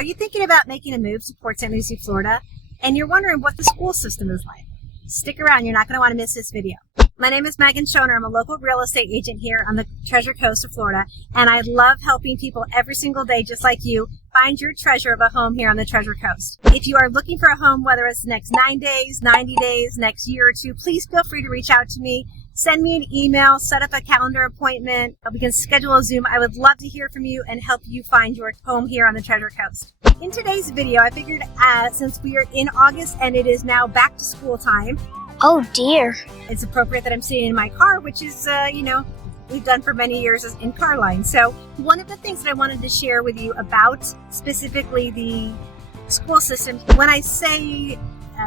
Are you thinking about making a move to Port St Lucie, Florida, and you're wondering what the school system is like? Stick around, you're not going to want to miss this video. My name is Megan Schoner. I'm a local real estate agent here on the Treasure Coast of Florida, and I love helping people every single day, just like you, find your treasure of a home here on the Treasure Coast. If you are looking for a home, whether it's the next 9 days, 90 days, next year or two, please feel free to reach out to me. Send me an email, set up a calendar appointment. We can schedule a Zoom. I would love to hear from you and help you find your home here on the Treasure Coast. In today's video, I figured since we are in August and it is now back to school time. Oh dear. It's appropriate that I'm sitting in my car, which is, we've done for many years in Carline. So one of the things that I wanted to share with you about specifically the school system, when I say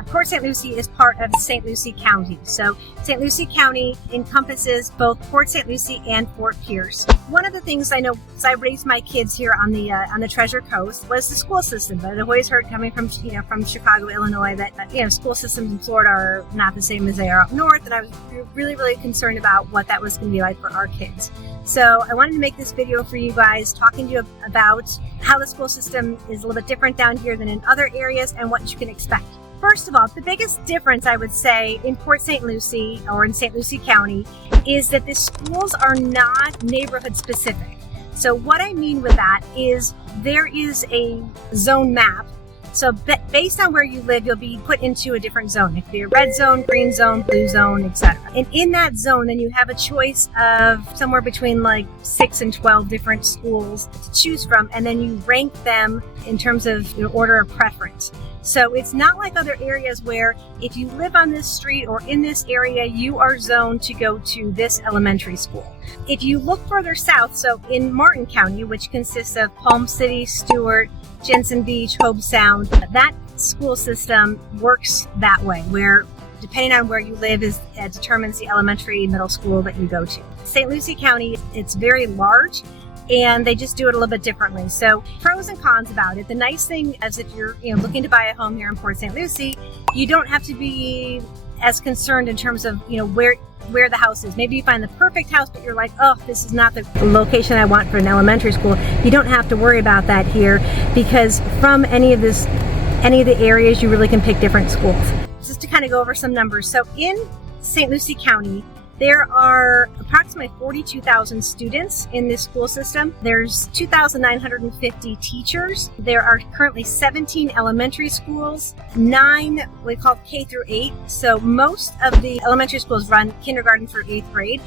Port St Lucie is part of Saint Lucie County. So Saint Lucie County encompasses both Port St Lucie and Fort Pierce. One of the things I know, as I raised my kids here on the Treasure Coast, was the school system. But I've always heard coming from from Chicago, Illinois, that school systems in Florida are not the same as they are up north, and I was really, really concerned about what that was going to be like for our kids. So I wanted to make this video for you guys, talking to you about how the school system is a little bit different down here than in other areas and what you can expect. First of all, the biggest difference I would say in Port St Lucie or in St Lucie County is that the schools are not neighborhood specific. So what I mean with that is there is a zone map. So based on where you live, you'll be put into a different zone. It could be a red zone, green zone, blue zone, etc. And in that zone, then you have a choice of somewhere between like 6 and 12 different schools to choose from, and then you rank them in terms of order of preference. So it's not like other areas where if you live on this street or in this area, you are zoned to go to this elementary school. If you look further south, so in Martin County, which consists of Palm City, Stewart, Jensen Beach, Hobe Sound, that school system works that way, where depending on where you live determines the elementary and middle school that you go to. St. Lucie County, it's very large, and they just do it a little bit differently. So pros and cons about it. The nice thing is if you're looking to buy a home here in Port St. Lucie, you don't have to be as concerned in terms of where the house is. Maybe you find the perfect house, but you're like, oh, this is not the location I want for an elementary school. You don't have to worry about that here, because from any of the areas, you really can pick different schools. Just to kind of go over some numbers. So in St. Lucie County, there are approximately 42,000 students in this school system. There's 2,950 teachers. There are currently 17 elementary schools, 9 we call K through 8. So most of the elementary schools run kindergarten through 8th grade.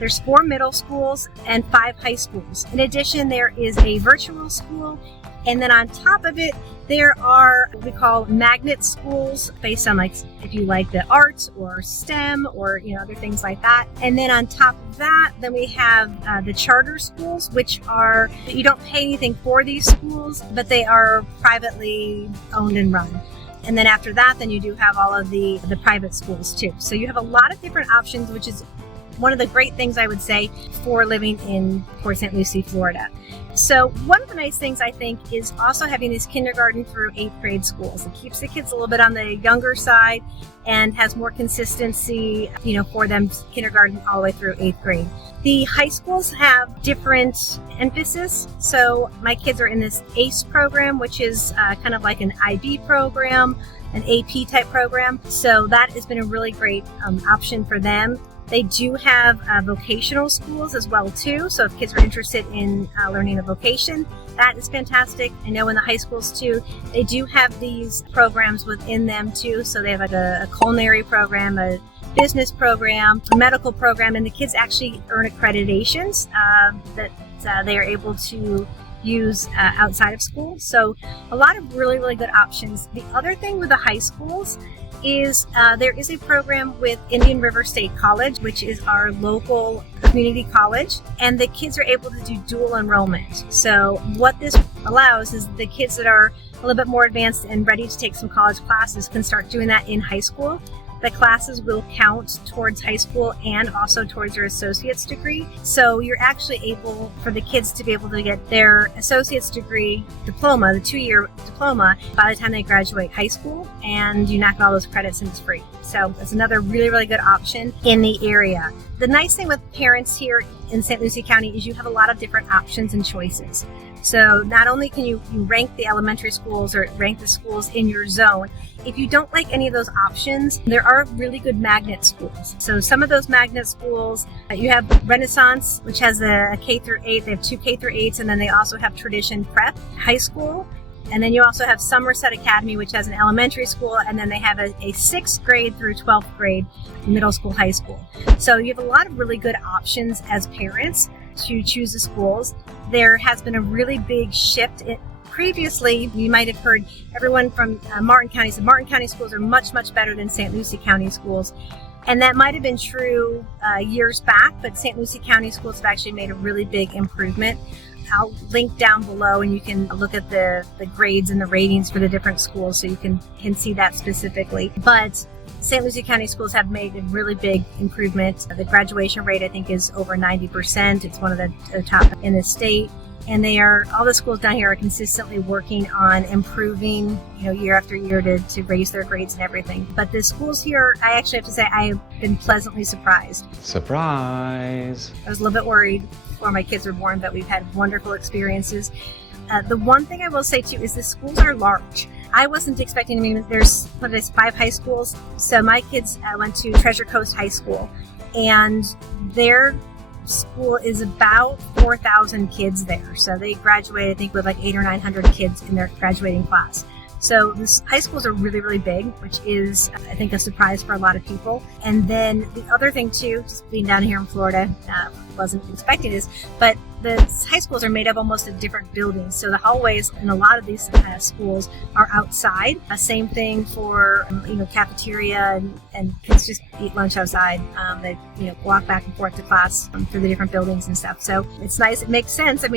There's 4 middle schools and 5 high schools. In addition, there is a virtual school. And then on top of it, there are what we call magnet schools based on if you like the arts or STEM or other things like that. And then on top of that, then we have the charter schools, which are, you don't pay anything for these schools, but they are privately owned and run. And then after that, then you do have all of the private schools too. So you have a lot of different options, which is one of the great things I would say for living in Port St Lucie, Florida. So one of the nice things I think is also having these kindergarten through 8th grade schools. It keeps the kids a little bit on the younger side and has more consistency, for them kindergarten all the way through 8th grade. The high schools have different emphasis. So my kids are in this ACE program, which is kind of like an IB program, an AP type program. So that has been a really great option for them. They do have vocational schools as well too. So if kids are interested in learning a vocation, that is fantastic. I know in the high schools too, they do have these programs within them too. So they have a culinary program, a business program, a medical program, and the kids actually earn accreditations that they are able to use outside of school. So a lot of really, really good options. The other thing with the high schools is there is a program with Indian River State College, which is our local community college, and the kids are able to do dual enrollment. So what this allows is the kids that are a little bit more advanced and ready to take some college classes can start doing that in high school. The classes will count towards high school and also towards their associate's degree. So you're actually able for the kids to be able to get their associate's degree diploma, the 2-year diploma, by the time they graduate high school, and you knock all those credits and it's free. So it's another really, really good option in the area. The nice thing with parents here in St. Lucie County is you have a lot of different options and choices. So not only can you rank the elementary schools or rank the schools in your zone, if you don't like any of those options, there are really good magnet schools. So some of those magnet schools, you have Renaissance, which has a K through 8. They have 2 K through 8s, and then they also have Tradition Prep High School. And then you also have Somerset Academy, which has an elementary school, and then they have a 6th grade through 12th grade middle school, high school. So you have a lot of really good options as parents to choose the schools. There has been a really big shift. Previously, you might have heard everyone from Martin County said Martin County schools are much, much better than St. Lucie County schools. And that might have been true years back, but St. Lucie County schools have actually made a really big improvement. I'll link down below and you can look at the grades and the ratings for the different schools so you can see that specifically. But St. Lucie County schools have made a really big improvement. The graduation rate, I think, is over 90%. It's one of the top in the state. And all the schools down here are consistently working on improving, year after year to raise their grades and everything. But the schools here, I actually have to say, I have been pleasantly surprised. Surprise! I was a little bit worried before my kids were born, but we've had wonderful experiences. The one thing I will say too is the schools are large. I wasn't expecting, there's 5 high schools. So my kids went to Treasure Coast High School, and their school is about 4,000 kids there. So they graduate, I think, with like 800 or 900 kids in their graduating class. So these high schools are really, really big, which is, I think, a surprise for a lot of people. And then the other thing too, just being down here in Florida, wasn't expecting this, but the high schools are made up almost of different buildings. So the hallways in a lot of these schools are outside. Same thing for, cafeteria, and kids just eat lunch outside. They, walk back and forth to class through the different buildings and stuff. So it's nice. It makes sense. I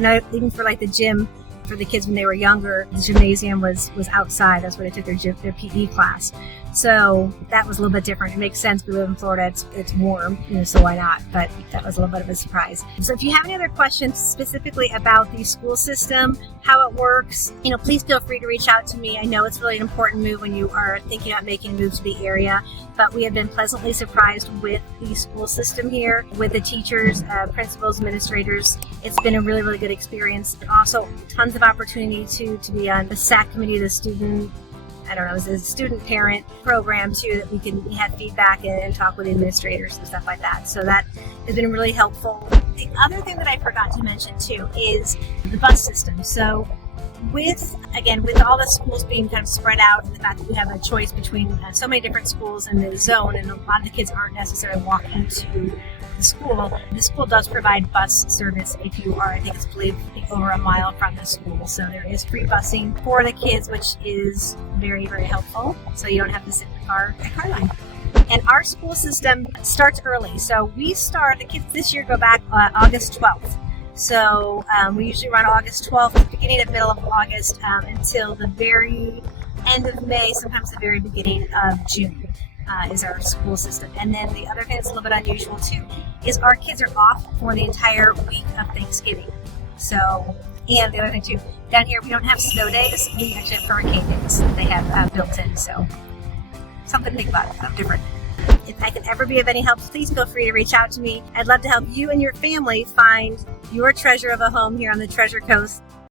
know even for like the gym, for the kids when they were younger, the gymnasium was outside. That's where they took their PE class. So that was a little bit different. It makes sense. We live in Florida. It's warm, so why not? But that was a little bit of a surprise. So if you have any other questions specifically about the school system, how it works, please feel free to reach out to me. I know it's really an important move when you are thinking about making a move to the area, but we have been pleasantly surprised with the school system here, with the teachers, principals, administrators. It's been a really, really good experience. Also, tons of opportunity to be on the SAC committee, the student, it's a student parent program too, that we have feedback and talk with the administrators and stuff like that. So that has been really helpful. The other thing that I forgot to mention too is the bus system. So with all the schools being kind of spread out, and the fact that we have a choice between so many different schools in the zone, and a lot of the kids aren't necessarily walking to the school does provide bus service if you are, I think it's believed, over a mile from the school. So there is free busing for the kids, which is very, very helpful. So you don't have to sit in the car at Carline. And our school system starts early. So the kids this year go back August 12th. So we usually run August 12th, beginning of middle of August, until the very end of May, sometimes the very beginning of June. Is our school system. And then the other thing that's a little bit unusual too is our kids are off for the entire week of Thanksgiving. So, and the other thing too, down here we don't have snow days, we actually have hurricane days that they have built in. So something to think about, something different. If I can ever be of any help, please feel free to reach out to me. I'd love to help you and your family find your treasure of a home here on the Treasure Coast